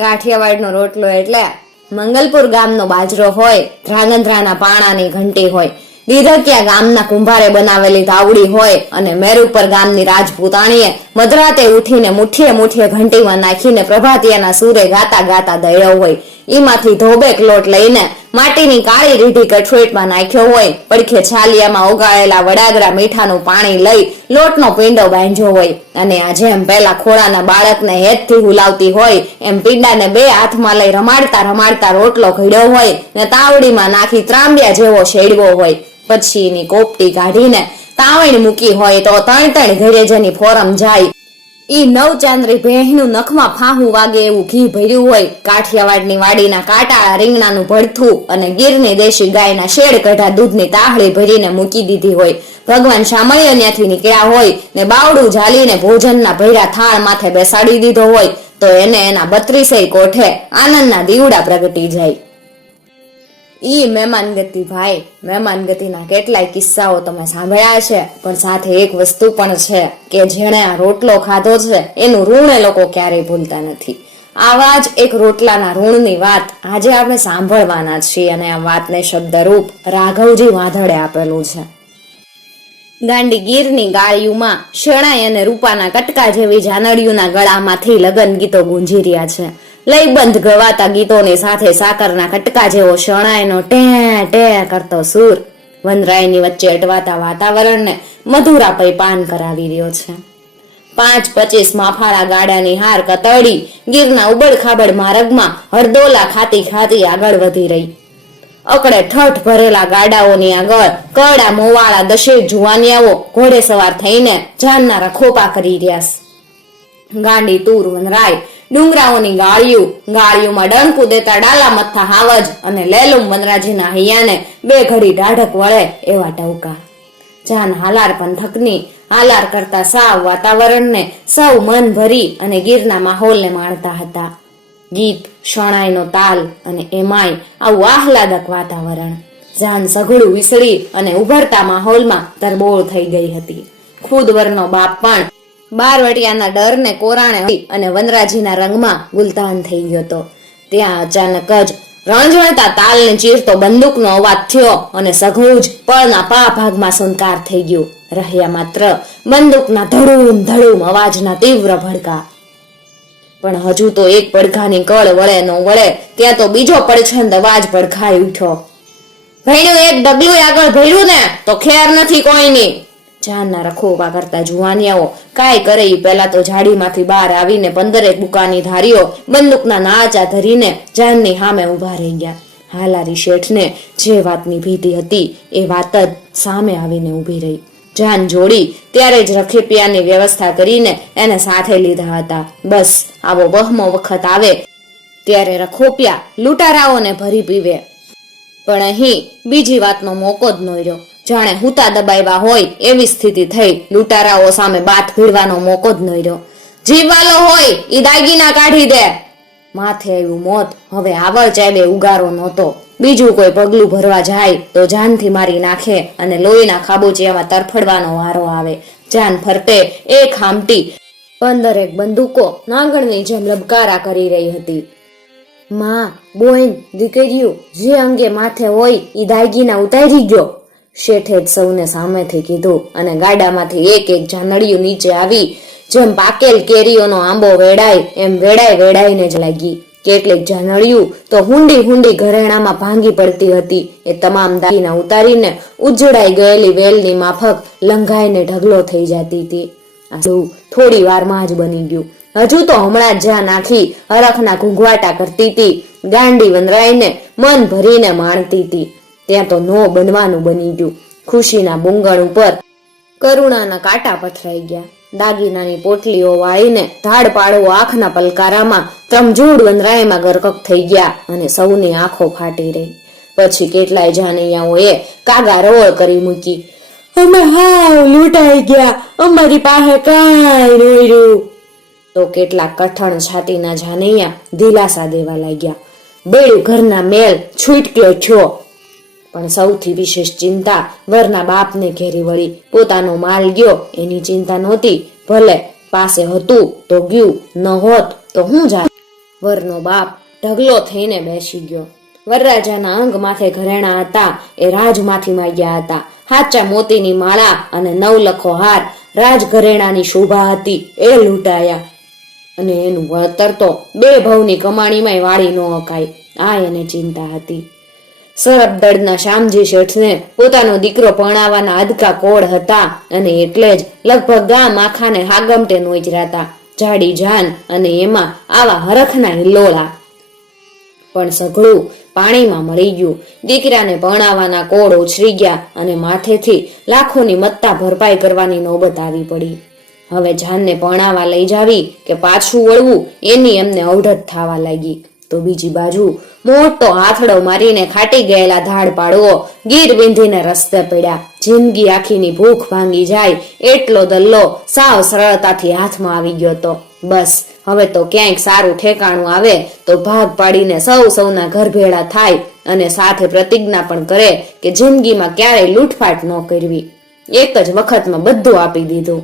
કાઠિયાવાડનો રોટલો એટલે મંગલપુર ગામનો બાજરો હોય, ધ્રાંગધ્રાના પાણાની ઘંટી હોય, દીધકિયા ગામના કુંભારે બનાવેલી તાવડી હોય અને મેરુપર ગામની રાજપૂતાણીએ મધરાતે ઉઠીને મુઠ્ઠીએ મુઠ્ઠીએ ઘંટીમાં નાખીને પ્રભાતિયાના સૂરે ગાતા ગાતા દયો હોય. ઈમાંથી ધોબેક લોટ લઈને માટીની કાળી રીઢી કઠોળમાં નાખ્યો હોય, પડખે છાલિયામાં ઓગાળેલા વડાગરા મીઠાનું પાણી લઈ લોટનો પીંડો બાંધ્યો હોય. અને આ જેમ પેલા ખોળાના બાળકને હેતથી હુલાવતી હોય, એમ પીંડાને બે હાથમાં લઈ રમાડતા રમાડતા રોટલો ઘડ્યો હોય ને તાવડીમાં નાખી ત્રાંબ્યા જેવો શેડવો હોય. પછી એની કોપટી કાઢીને તાવણી મૂકી હોય તો ત્રણ ત્રણ ઘરે જેની ફોરમ જાય. ઈ નવ ચાંદરી ભેહનું નખમાં ફાહું વાગે એવું ઘી ભર્યું હોય, કાઠિયાવાડની વાડીના કાંટા, રીંગણાનું ભડથું અને ગીરની દેશી ગાયના શેડ કઢા દૂધની તાહળી ભરીને મૂકી દીધી હોય. ભગવાન શામળીય ત્યાંથી નીકળ્યા હોય ને બાવડું ઝાલીને ભોજનના ભૈરા થાળ માથે બેસાડી દીધો હોય, તો એને એના બત્રીસેય કોઠે આનંદના દીવડા પ્રગટી જાય. ઈ મહેમાનગતિ ભાઈ, મહેમાનગતિના કેટલાય કિસ્સાઓ તમે સાંભળ્યા છે, પણ સાથે એક વસ્તુ પણ છે કે જેણે આ રોટલો ખાધો છે, એનું ઋણ એ લોકો ક્યારેય ભૂલતા નથી. આવા જ એક રોટલાના ઋણની વાત આજે આપણે સાંભળવાના છીએ અને આ વાતને શબ્દરૂપ રાઘવજી વાંધળે આપેલું છે. ગાંડી ગીરની ગાળિયુમાં શેણાઈ અને રૂપાના કટકા જેવી જાનડિયુના ગળામાંથી લગન ગીતો ગુંજી રહ્યા છે. લયબંધ ગવાતા ગીતોની સાથે સાકરના કટકા જેવો શણાયનો ટે ટે કરતો સૂર. વનરાયની વચ્ચે અટવાતા વાતાવરણને મધુરાપై પાન કરાવી રહ્યો છે. પાંચ પચીસ માફાળા ગાડાની હાર કતડી ગીરના ઉબડ ખાબડ માર્ગમાં હરદોલા ખાતી ખાતી આગળ વધી રહી. અકડે ઠઠ ભરેલા ગાડાઓની આગળ કડા મોવાળા દશેક જુવાનિયાઓ ઘોડે સવાર થઈને જાનના રખોપા કરી રહ્યા છે. ગાંડી તૂર વનરાય ડુંગરાઓની ગાળિયું ગાળિયુંમાં ડંક દેતા ડાલા મથા હાવજ અને લેલુમ વનરાજીના હૈયાને બે ઘડી ઢાઢક વળે એવા ટવકા. જાન હાલાર પંથકની હાલાર કરતા સાવ વાતાવરણને સૌ મન ભરી અને ગીરના માહોલને માણતા હતા. ગીત શણાઈનો તાલ અને એમાંય આવું આહલાદક વાતાવરણ. જાન સઘળું વિસળી અને ઉભરતા માહોલમાં તરબોળ થઈ ગઈ હતી. ખુદ વરનો બાપ પણ બારવટિયાના ડરને કોરાણે અને વનરાજીના રંગમાં ગુલતાન થઈ ગયો હતો. ત્યાં અચાનક જ રણજણતા તાલને ચીરતો બંદૂકનો અવાજ થયો અને સઘળું જ પળના પા ભાગમાં સંકાર થઈ ગયો. રહ્યા માત્ર બંદૂકના ધડુમ ધડુમ અવાજના તીવ્ર ભડકા. પણ હજુ તો એક પડઘાની કળ વળે ન વળે ત્યાં તો બીજો પડછંદ અવાજ પડઘાઈ ઉઠ્યો. ભઈનું એક ડગલું આગળ ભર્યું ને? તો ખેર નથી કોઈની. જાનના રખોવા કરતા જુવાનિયાઓ. કાંઈ કરે એ પહેલા તો જાડીમાંથી બહાર આવીને પંદરેક બુકાની ધારીઓ બંદૂકના નાચા ધરીને જાનની સામે ઊભા રહી ગયા. હાલારી શેઠને જે વાતની ભીતિ હતી, એ વાત જ સામે આવીને ઊભી રહી. જાન જોડી ત્યારે જ રખેપિયાની વ્યવસ્થા કરીને એને સાથે લીધા હતા. બસ, આવો બહમો વખત આવે ત્યારે રખોપિયા લૂંટારાઓને ભરી પીવે. પણ અહીં બીજી વાતનો મોકો જ ન રહ્યો જાણે હુતા દબાવ્યા હોય એવી સ્થિતિ થઈ. લૂંટારાઓ સામે બાથ ભીડવાનો મોકો જ ન રહ્યો જીવવાલો હોય, ઈ દાગીના કાઢી દે. માથે આવ્યું મોત. હવે આવળ ચાબે ઉગારો નહોતો. બીજું કોઈ પગલું ભરવા જાય તો જાનથી મારી નાખે અને લોહીના ખાબોચિયામાં તરફડવાનો વારો આવે. જાન ફરતે, એક હામટી. પંદરેક બંદૂકો નાંગણની જેમ લબકારા કરી રહી હતી. માં, બોઈન, દીકરીઓ, જે અંગે માથે હોય એ દાગીના ઉતારી ગયો. શેઠે સૌને સામેથી કીધું અને ગાડામાંથી એક એક જાનડિયું નીચે આવી, જેમ પાકેલ કેરીઓનો આંબો વેડાય, એમ વેડાય વેડાઈને જ લાગી. કેટલીક જાનડિયું તો હુંડી હુંડી ઘરેણામાં ભાંગી પડતી હતી. એ તમામ દાગીના ઉતારીને ઉજળાઈ ગયેલી વેલની માફક લંઘાઈને ઢગલો થઈ જતી હતી. આ થોડી વારમાં જ બની ગયું. હજુ તો હમણાં જ્યાં નાખી હરખના ઘૂંઘવાટા કરતી હતી, ગાંડી વનરાઈને મન ભરીને માણતી હતી. ત્યાં તો નો બનવાનું બની ગયું. ખુશીના બુંગળ ઉપર કરુણાના કાંટા પથરાઈ ગયા. દાગીનાની પોટલીઓ વાળીને ધાડ પાડવો આંખના પલકારામાં ત્રમજૂડ વનરાયમાં ગરકક થઈ ગયા અને સૌની આંખો ફાટી રહી. પછી કેટલાય જાનૈયાઓએ કાગા રવળ કરી મૂકી. અમે હાવ લૂંટાઈ ગયા. અમારી પાસે કાંઈ રહ્યું તો કેટલાક કઠણ છાતીના જાનૈયા દિલાસા દેવા લાગ્યા. બેડું ઘરના મેલ છૂટક્યો છો. પણ સૌથી વિશેષ ચિંતા વરના બાપને ઘેરી વળી. પોતાનો માલ ગયો, એની ચિંતા નહોતી. ભલે પાસે હતું તો ગયું, ન હોત તો હું જા વરનો બાપ ઢગલો થઈને બેસી ગયો. વરરાજાના અંગ માથે ઘરેણા હતા, એ રાજમાંથી માંગ્યા હતા. હાચા મોતીની માળા અને નવલખો હાર રાજ ઘરેણાની શોભા હતી, એ લૂંટાયા. અને એનું વળતર તો બે ભવની કમાણીમાંય વાળી ન અકાય. આ એને ચિંતા હતી. સરબદળના શ્યામજી શેઠને પોતાનો દીકરો પરણાવવાના આદકા કોળ હતા અને એટલે જ લગભગ ગામ આખાને હાગમટે નોજરાતા જાડી જાન અને એમાં આવા હરખના હિલોળા પણ સઘળું પાણીમાં મળી ગયું. દીકરાને પરણાવવાના કોળ ઉછરી ગયા અને માથેથી લાખોની મત્તા ભરપાઈ કરવાની નોબત આવી પડી. હવે જાનને પરણાવા લઈ જાવી કે પાછું વળવું એની એમને અવઢત થવા લાગી. તો બીજી બાજુ મોટો હાથડો મારીને ખાટી ગયેલા ધાડ પાડવો ગીર વિંધીને રસ્તે પડ્યા. જિંદગી આખીની ભૂખ ભાંગી જાય એટલો દલ્લો સાવ સરળતાથી હાથમાં આવી ગયો તો બસ, હવે તો ક્યાંક સારું ઠેકાણું આવે તો ભાગ પાડીને સૌ સૌના ઘર ભેળા થાય અને સાથે પ્રતિજ્ઞા પણ કરે કે જિંદગીમાં ક્યારેય લૂંટફાટ ન કરવી. એક જ વખતમાં બધું આપી દીધું.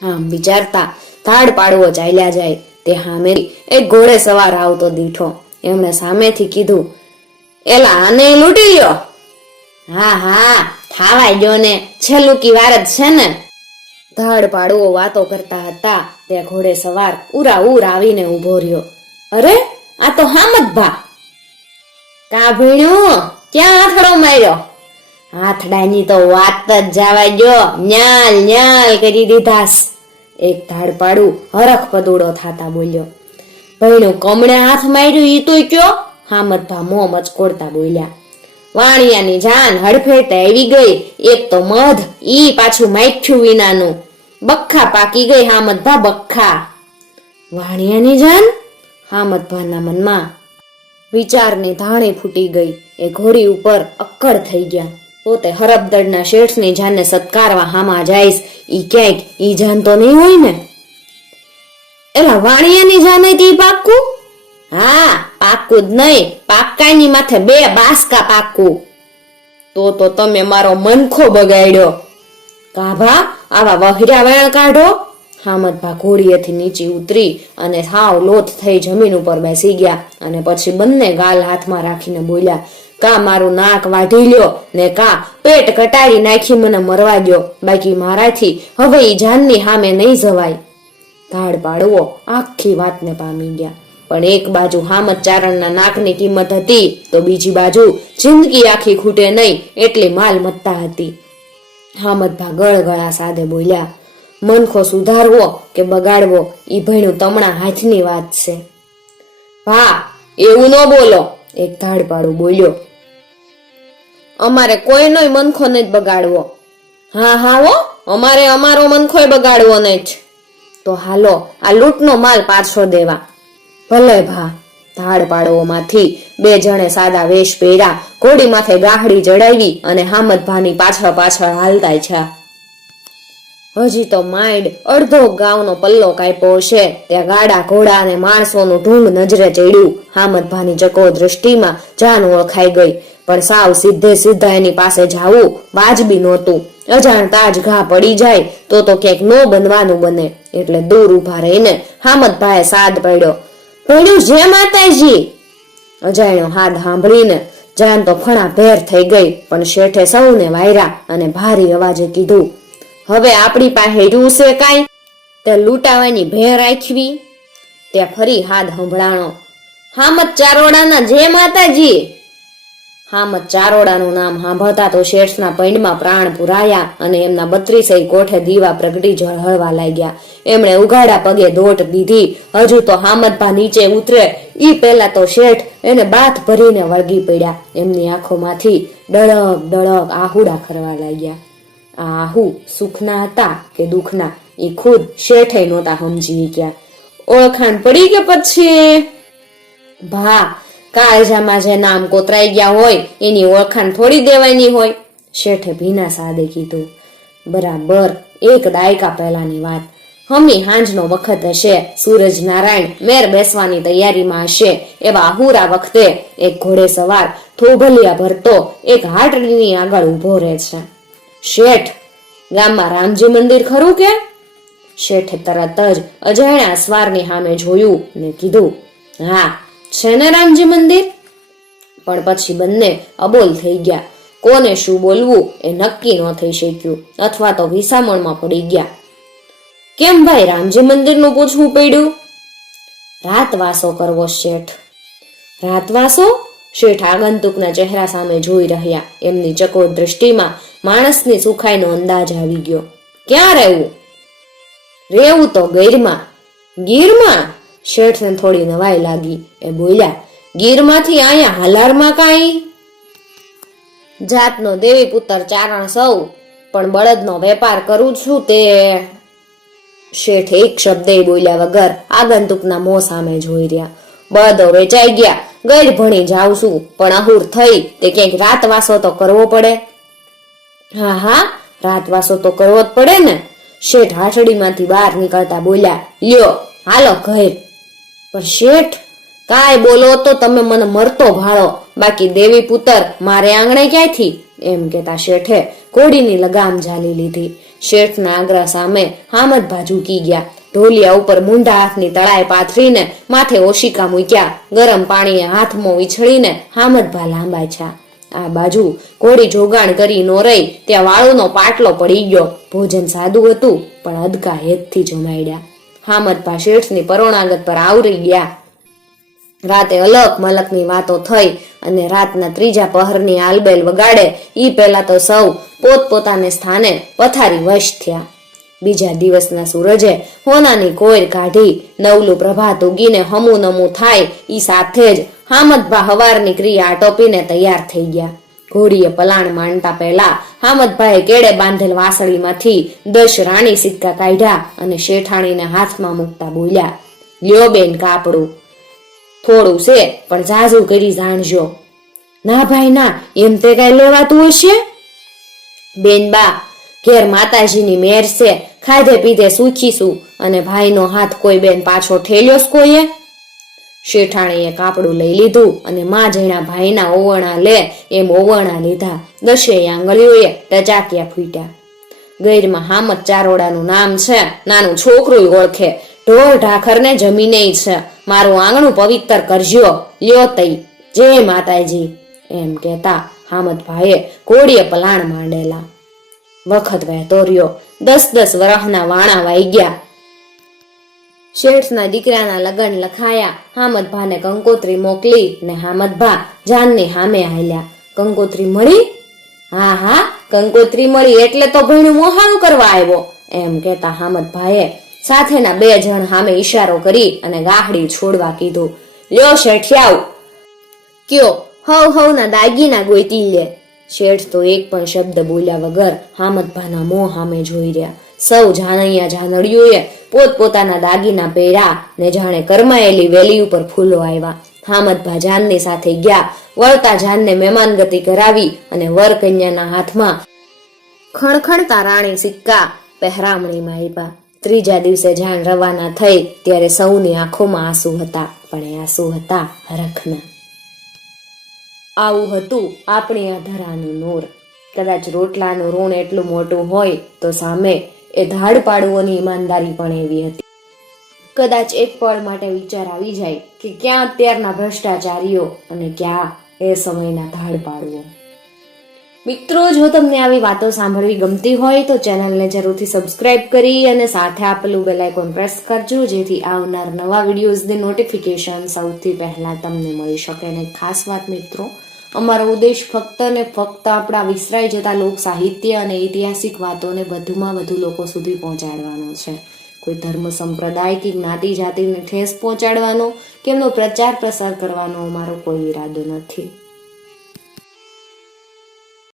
આમ વિચારતા ધાડ પાડવો ચાલ્યા જાય. તે સામે એક ઘોડે સવાર આવતો દીઠો. એમણે સામેથી કીધું, એલા, આને લૂંટી લ્યો. હા હા થાવાય ગયો ને, છેલ્લું કી વાર જ છે ને. ધાડ પાડવો વાતો કરતા હતા, તે ઘોડે સવાર ઉરા ઉર આવીને ઊભો રહ્યો. અરે, આ તો હામદ ભા. કા ભીણ્યું ક્યાં આથડો માર્યો? આથડાની તો વાત જ જવા ગયો, ન્યાલ ન્યાલ કરી દીધાસ. એક ધાડ પાડું હરખ પદુડો થાતા બોલ્યો. ભઈનું કમણે હાથ માર્યું ઈ તો કયો? હામદભા મોં મચકોડતા બોલ્યા. વાણિયાની જાન હડફેટે આવી ગઈ. એક તો મધ ઈ પાછું માખ્યું વિનાનું બખ્ખા પાકી ગઈ હામદભા બખ્ખા. વાણિયાની જાન? હામદભાના મનમાં વિચારની ધાણી ફૂટી ગઈ. એ ઘોડી ઉપર અક્કડ થઈ ગયા. પોતે હરબદળના શેઠની જાનને સત્કારવા હામાં જાઈશ ઈ ક્યાંક ઈ જાન તો નહીં હોય ને? એલા વાણિયાની જાને તી પાક્કું? હા, પાક્કું જ નહીં. પાક્કાની માથે બે બાસકા પાક્કું. તો તો તમે મારો મનખો બગાડ્યો. કાભા, આવા વહર્યા વેણ કાઢો. હામદભા ઘોડીએથી નીચે ઉતરી અને હાવ લોથ થઈ જમીન ઉપર બેસી ગયા અને પછી બંને ગાલ હાથમાં રાખીને બોલ્યા, કા મારું નાક વાઢી લ્યો ને કા પેટ કટાડી નાખી મને મરવા દ્યો. બાકી મારાથી હવે ઈ જાનની સામે નહીં જવાય. ધાડ પાડવો આખી વાતને પામી ગયા. પણ એક બાજુ હામદ ચારણના નાકની કિંમત હતી, તો બીજી બાજુ જિંદગી આખી ખૂટે નહીં એટલી માલ મત્તા હતી. હામદભા ગળગળા સાદે બોલ્યા, મનખો સુધારવો કે બગાડવો એ ભણ્યું તમણા હાથની વાત છે. ભા એવું ન બોલો, એક ધાડપાડું બોલ્યો. અમારે કોઈનોય મનખો નહીં બગાડવો. હા હા, હો, અમારે અમારો મનખોય બગાડવો નહીં જ. તો હાલો, આ લૂંટનો માલ પાછો દેવા. ભલે ભા ધાડ પાડવોમાંથી બે જણે સાદા વેશ પહેર્યા, ઘોડી માથે ગાહડી જડાવી અને હામદભાની પાછળ પાછળ હાલતા છે. હજી તો માઇન્ડ અડધો ગામનો પલ્લો કાપ્યો છે. ત્યાં ગાડા, ઘોડા અને માણસોનું ઢૂંગ નજરે ચડ્યું. હામદભાની ચકો દ્રષ્ટિમાં જાન ઓળખાઈ ગઈ. પણ સાવ સીધે સીધા એની પાસે જાવું વાજબી નહોતું. અજાણતા જ ઘા પડી જાય, તો તો ક્યાંક નો બનવાનું બને. એટલે દૂર ઊભા રહીને હામદભાઈએ સાદ પડ્યો. પડ્યું જે માતાજી. અજાણ્યો હાથ સાંભળીને જાન તો ફણા ભેર થઈ ગઈ, પણ શેઠે સૌને વાયરા અને ભારી અવાજે કીધું, હવે આપણી પાસે રૂ છે કાંઈ? તે લૂંટાવાની ભેર રાખવી તે ફરી હાથ સંભળાણો હામત ચારોડાના જે માતાજી. હામદ ચારોડાનું નામ સાંભળતા તો શેઠના પૈંડમાં પ્રાણ પુરાયા અને એમના બત્રીસેય કોઠે દીવા પ્રગટી ઝળહળવા લાગ્યા. એમણે ઉઘાડા પગે દોટ દીધી. હજુ તો હામદભા નીચે ઉતરે. ઈ પહેલા તો શેઠ એને બાથ ભરીને વળગી પડ્યા. એમની આંખોમાંથી ડળક ડળક આહુડા ખરવા લાગ્યા. આ આહુ સુખના હતા કે દુઃખના? એ ખુદ શેઠે નહોતા સમજી ગયા ઓળખાણ પડી કે પછી? ભા કાળજામાં જે નામ કોતરાઈ ગયા હોય, એની ઓળખાણ થોડી દેવાની હોય. શેઠે ભીના સાદે કીધું, બરાબર, એક દાયકા પહેલાની વાત. હમી હાંજનો વખત હશે, સૂરજ નારાયણ મેર બેસવાની તૈયારીમાં હશે. એવા હુરા વખતે એક ઘોડે સવાર થોભલિયા ભરતો એક હાટડીની આગળ ઊભો રહે છે. શેઠ, ગામમાં રામજી મંદિર ખરું કે? શેઠે તરત જ અજાણ્યા સ્વારની સામે જોયું ને કીધું, હા છે ને રામજી મંદિર? પણ પછી બંને અબોલ થઈ ગયા. કોને શું બોલવું એ નક્કી ન થઈ શક્યું, અથવા તો વિસામણમાં પડી ગયા. કેમ ભાઈ રામજી મંદિરનું પૂછવું પડ્યું? રાતવાસો કરવો શેઠ. રાતવાસો? શેઠ આગંતુકના ચહેરા સામે જોઈ રહ્યા. એમની ચકોર દૃષ્ટિમાં માણસની સુખાઈનો અંદાજ આવી ગયો. ક્યાં રહેવું? રહેવું તો ગીરમાં. ગીરમાં? શેઠને થોડી નવાઈ લાગી. એ બોલ્યા, ગીરમાંથી અહીંયા હાલારમાં કાંઈ? જાતનો દેવી પુત્ર ચારણ સૌ, પણ બળદનો વેપાર કરું છું તે. શેઠ એક શબ્દ બોલ્યા વગર આગંતુકના મોં સામે જોઈ રહ્યા. બળદો વેચાઈ ગયા ગઈ ભણી જાઉં છું, પણ અહુર થઈ, તે ક્યાંક રાતવાસો તો કરવો પડે. હા હા, રાતવાસો તો કરવો જ પડે ને. શેઠ હાથડીમાંથી બહાર નીકળતા બોલ્યા, લ્યો, હાલો ઘર. પણ શેઠ, કાંઈ બોલો તો તમે મને મરતો ભાળો. બાકી દેવી પુત્ર મારે આંગણે ક્યાંયથી? એમ કેતા શેઠે ઘોડીની લગામ ઝાલી લીધી. શેઠના આગ્રહ સામે હામદભા ઝૂકી ગયા. ઢોલિયા ઉપર મૂંઢા હાથની તળાએ પાથરીને માથે ઓશિકા મૂક્યા. ગરમ પાણીએ હાથમાં વિછળીને હામદભા લાંબા છા. આ બાજુ ઘોડી જોગાણ કરી નો રહી, ત્યાં વાળુનો પાટલો પડી ગયો. ભોજન સાદું હતું, પણ અદકા હેતથી જમાડ્યા હામદભા શેઠની પરોણાગત પર આવરી ગયા. રાતે અલક મલકની વાતો થઈ અને રાતના ત્રીજા પહરની આલબેલ વગાડે, ઈ પહેલા તો સૌ પોતપોતાને સ્થાને પથારી વશ થયા. બીજા દિવસના સૂરજે હોનાની કોયર કાઢી, નવલું પ્રભાત ઉગીને હમું નમું થાય, ઈ સાથે જ હામદભા હવારની ક્રિયા આટોપીને તૈયાર થઈ ગયા. ઘોડીએ પલાણ માંડતા પહેલા હામદભાઈએ કેડે બાંધેલ વાસળીમાંથી દસ રાણી સિક્કા કાઢ્યા અને શેઠાણીને હાથમાં મૂકતા બોલ્યા, લ્યો બેન કાપડું. થોડું છે, પણ ઝાઝું કરી જાણજો. ના ભાઈ, ના, એમ તે કઈ લેવાતું હશે? બેન બા, ઘેર માતાજીની મેર છે, ખાધે પીધે સુખીશું અને ભાઈનો હાથ કોઈ બેન પાછો ઠેલ્યો કોઈએ? શેઠાણીએ કાપડું લઈ લીધું અને મા જણા ભાઈના ઓવણા લે એમ ઓવણા લીધા. દશે આંગળીઓએ ટચાક્યા ફૂટ્યા. ગૈરમાં હામત ચારોડાનું નામ છે, નાનું છોકરું ઓળખે. ઢોર ઢાખરને જમીને છે. મારું આંગણું પવિત્ર કરજો, લ્યો તઈ. જય માતાજી. એમ કહેતા હામદભાઈએ કોડીએ પલાણ માંડેલા. વખત વહેતો રહ્યો. દસ દસ વરહના વાણા વાઈ ગયા શેઠના દીકરાના લગન લખાયા હામદભાને કંકોત્રી મોકલી ને હામદભા જાનની હામે હાલ્યા. કંકોત્રી મળી? હા હા, કંકોત્રી મળી, એટલે તો ભણ્યું મોહાણું કરવા આવ્યો. એમ કહેતા હામદભાઈએ સાથેના બે જણ સામે ઈશારો કરી અને ગાહડી છોડવા કીધું. લ્યો શેઠિયાવ કયો? હવ, હવના દાગીના ગોઈતી લે. શેઠ તો એક પણ શબ્દ બોલ્યા વગર હામદભાના મોં સામે જોઈ રહ્યા. સૌ જાનૈયા જાનડીઓએ પોતપોતાના દાગીના પહેર્યા ને જાણે કરમાયેલી વેલી ઉપર ફૂલો આવ્યા. હામદભા જાનની સાથે ગયા. વળતા જાનને મહેમાનગતિ કરાવી અને વર કન્યાના હાથમાં ખણખણતા રાણી સિક્કા પહેરામણીમાં આપ્યા ત્રીજા દિવસે જાન રવાના થઈ ત્યારે સૌની આંખોમાં આંસુ હતા, પણ એ આંસુ હતા હરખના આવું હતું આપણી આ ધરાનું નૂર. કદાચ રોટલાનું ઋણ એટલું મોટું હોય તો સામે એ ધાડ પાડવોની ઈમાનદારી પણ એવી હતી. કદાચ એક પળ માટે વિચાર આવી જાય કે ક્યાં અત્યારના ભ્રષ્ટાચારીઓ અને ક્યાં એ સમયના ધાડ પાડવો. મિત્રો, જો તમને આવી વાતો સાંભળવી ગમતી હોય તો ચેનલને જરૂરથી સબસ્ક્રાઇબ કરી અને સાથે આપેલું બેલ આઇકોન પ્રેસ કરજો, જેથી આવનાર નવા વિડીયોઝની નોટિફિકેશન સૌથી પહેલા તમને મળી શકે. અને ખાસ વાત મિત્રો અમારો ઉદ્દેશ ફક્ત ને ફક્ત આપણા વિસરાઈ જતા લોક સાહિત્ય અને ઐતિહાસિક વાતોને વધુમાં વધુ લોકો સુધી પહોંચાડવાનો છે. કોઈ ધર્મ સંપ્રદાય કે જ્ઞાતિ જાતિને ઠેસ પહોંચાડવાનો કે એમનો પ્રચાર પ્રસાર કરવાનો અમારો કોઈ ઈરાદો નથી.